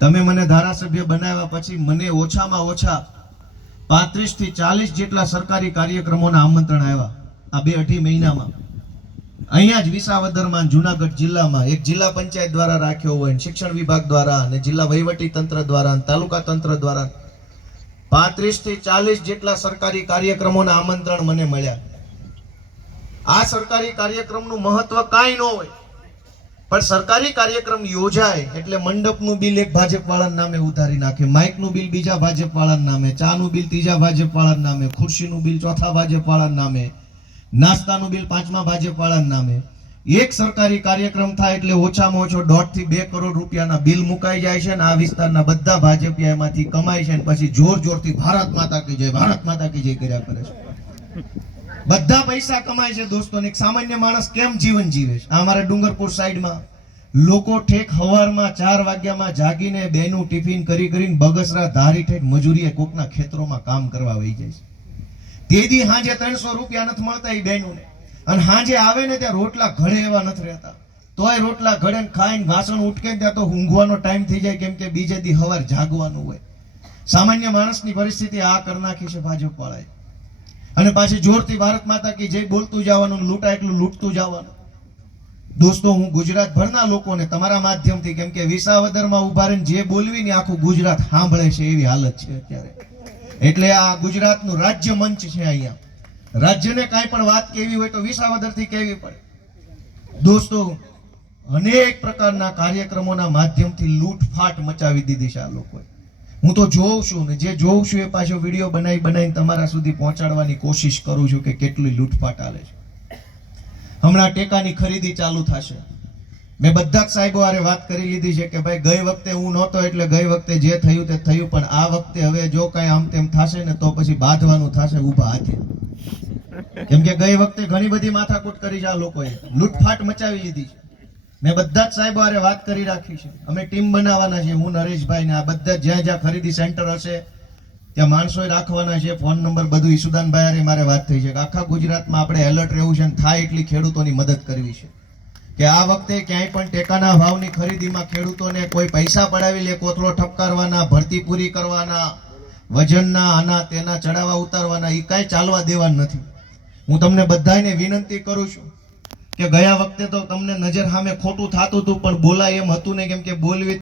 તમે મને ધારાસભ્ય બનાવ્યા પછી મને ઓછામાં ઓછા પાંત્રીસથી ચાલીસ જેટલા સરકારી કાર્યક્રમોના આમંત્રણ આવ્યા આ બે અઢી મહિનામાં. અહીંયા જ વિસાવદરમાં જુનાગઢ જિલ્લામાં એક જિલ્લા પંચાયત દ્વારા રાખ્યો હોય શિક્ષણ વિભાગ દ્વારા અને જિલ્લા વહીવટી તંત્ર દ્વારા અને તાલુકા તંત્ર દ્વારા પાંત્રીસથી ચાલીસ જેટલા સરકારી કાર્યક્રમોના આમંત્રણ મને મળ્યા. આ સરકારી કાર્યક્રમનું મહત્વ કાંઈ ન હોય. પણ સરકારી કાર્યક્રમ યોજાય એટલે મંડપનું બિલ એક ભાજપ વાળાના નામે ઉધારી નાખે, માઇકનું બિલ બીજા ભાજપ વાળાના નામે, ચાનું બિલ ત્રીજા ભાજપ વાળાના નામે, ખુરશીનું બિલ ચોથા ભાજપ વાળાના નામે, નાસ્તાનું બિલ પાંચમા ભાજપ વાળાના નામે. એક સરકારી કાર્યક્રમ થાય એટલે ઓછામાં ઓછો દોઢથી બે કરોડ રૂપિયાના બિલ મુકાઈ જાય છે ને આ વિસ્તારના બધા ભાજપિયા એમાંથી કમાય છે ને પછી જોર જોરથી ભારત માતા કી જય, ભારત માતા કી જય કર્યા કરે છે. બધા પૈસા કમાય છે દોસ્તો ને સામાન્ય માણસ કેમ જીવન જીવે છે? અમારા ડુંગરપુર સાઈડમાં લોકો ઠેક હવારમાં ચાર વાગ્યામાં જાગીને બેનું ટિફિન કરી કરીને બગસરા ધારી ઠેક મજૂરીએ કોકના ખેતરોમાં કામ કરવા વહી જાય છે. તેથી હાજે ત્રણસો રૂપિયા નથી મળતા એ બહેનોને અને હાંજે આવે ને ત્યાં રોટલા ઘડે એવા નથી રહેતા. તોય રોટલા ઘડે ને ખાઈને વાસણ ઉટકે ત્યાં તો ઊંઘવાનો ટાઈમ થઈ જાય કેમ કે બીજે દી હવાર જાગવાનું હોય. સામાન્ય માણસની પરિસ્થિતિ આ કરી નાખી છે ભાજપ વાળાએ અને પાછી જોરથી ભારત માતા કી જય બોલતું જવાનું લૂંટા એટલું લૂંટતું જવાનું. દોસ્તો, હું ગુજરાત ભરના લોકોને તમારા માધ્યમથી, કેમ કે વિસાવદરમાં ઊભા રહીને જે બોલવી ને આખું ગુજરાત સાંભળે છે એવી હાલત છે અત્યારે. એટલે આ ગુજરાતનું રાજ્ય મંચ છે અહીંયા. રાજ્યને કાંઈ પણ વાત કેવી હોય તો વિસાવદરથી કેવી પડે? દોસ્તો, અનેક પ્રકારના કાર્યક્રમોના માધ્યમથી લૂંટફાટ મચાવી દીધી છે આ લોકોએ. હું તો જોઉં છું ને જે જોઉં છું એ પાછો વીડિયો બનાવી બનાવીને તમારા સુધી પહોંચાડવાની કોશિશ કરું છું કે કેટલી લૂંટફાટ આવે છે. હમણાં ટેકાની ખરીદી ચાલુ થશે. મેં બધા જ સાહેબો આરે વાત કરી લીધી છે કે ભાઈ ગઈ વખતે હું નહોતો એટલે ગઈ વખતે જે થયું તે થયું, પણ આ વખતે હવે જો કાંઈ આમ તેમ થશે ને તો પછી બાંધવાનું થશે ઊભા હાથે. કેમ કે ગઈ વખતે ઘણી બધી માથાકૂટ કરી છે આ લોકોએ. લૂંટફાટ મચાવી લીધી છે. મેં બધા જ સાહેબો હારે વાત કરી રાખી છે. અમે ટીમ બનાવવાના છે હું નરેશભાઈ ને આ બધા જ્યાં જ્યાં ખરીદી સેન્ટર હશે, ત્યાં માણસો રાખવાના છે, ફોન નંબર બધું ઈસુદાનભાઈ હારે મારે વાત થઈ છે. કે આખા ગુજરાતમાં આપણે એલર્ટ રહેવું છે અને થાય એટલી ખેડૂતોની મદદ કરવી છે. કે આ વખતે ક્યાંય પણ ટેકાના ભાવની ખરીદીમાં ખેડૂતોને કોઈ પૈસા પડાવી લે કોતરો ઠપકારવાના, ભરતી પૂરી કરવાના, વજનના, આના, તેના ચડાવવા ઉતારવાના એ કાંઈ ચાલવા દેવા નથી. હું તમને બધાને વિનંતી કરું છું કે ગયા વખતે તો તમને નજર સામે ખોટું થતું હતું, પણ બોલાય એમ હતું ને કેમ કે બોલવી